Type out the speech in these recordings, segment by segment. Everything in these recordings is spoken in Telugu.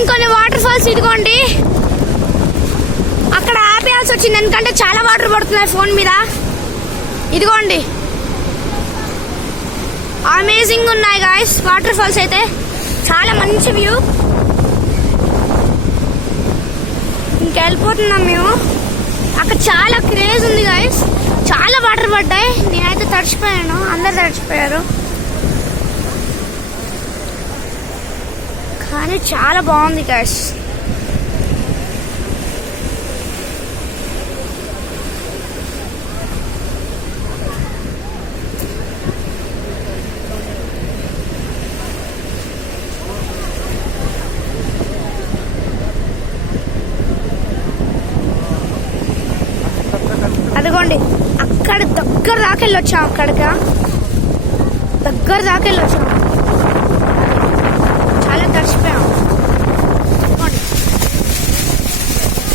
ఇంకొన్ని వాటర్ ఫాల్స్ ఇదిగోండి. అక్కడ ఆపేయాల్సి వచ్చింది ఎందుకంటే చాలా వాటర్ పడుతున్నాయి ఫోన్ మీద. ఇదిగోండి అమేజింగ్ ఉన్నాయి గాయస్ వాటర్ ఫాల్స్ అయితే. చాలా మంచి వ్యూ. ఇంకెళ్ళిపోతున్నాం మేము. అక్కడ చాలా క్రేజ్ ఉంది గాయస్. చాలా వాటర్ పడ్డాయి. నేనైతే తడిచిపోయాను, అందరు తడిచిపోయారు. కానీ చాలా బాగుంది గాయస్. అదిగోండి అక్కడ దగ్గర దాకా వెళ్ళొచ్చాం. అక్కడికి దగ్గర దాకా వెళ్ళొచ్చాం. చాలా తడిచిపోయాం.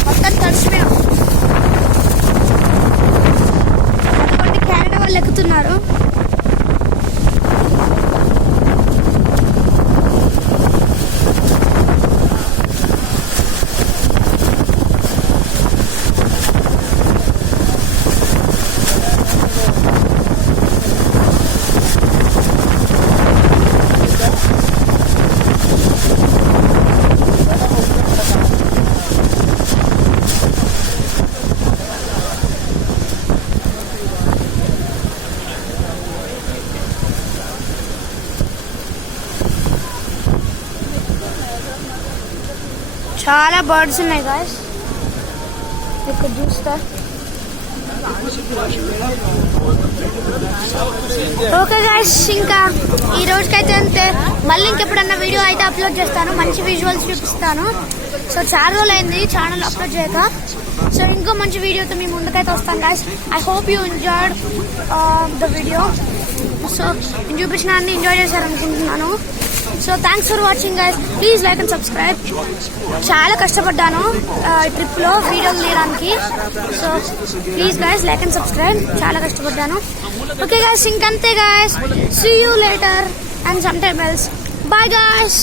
మొత్తం తడిచిపోయాం. అదిగోండి కెనడా వాళ్ళు ఎక్కుతున్నారు. చాలా బర్డ్స్ ఉన్నాయి గాయస్. ఇక్కడ చూస్తా. ఓకే గాయస్, ఇంకా ఈ రోజుకైతే అంతే. మళ్ళీ ఇంకెప్పుడన్నా వీడియో అయితే అప్లోడ్ చేస్తాను. మంచి విజువల్స్ చూపిస్తాను. సో చాలా రోజులు అయింది ఛానల్ అప్లోడ్ చేయక. సో ఇంకో మంచి వీడియోతో మీ ముందుకైతే వస్తాను guys. I hope you enjoyed the video. So నేను చూపించిన అన్ని ఎంజాయ్ చేశారనుకుంటున్నాను. So thanks for watching guys. Please like and subscribe. చాలా కష్టపడ్డాను ఈ ట్రిప్ లో వీడియోలు తీయడానికి. So please guys like and subscribe. చాలా కష్టపడ్డాను. ఓకే గైస్, ఇంకంతే guys. See you later and some time else. Bye guys.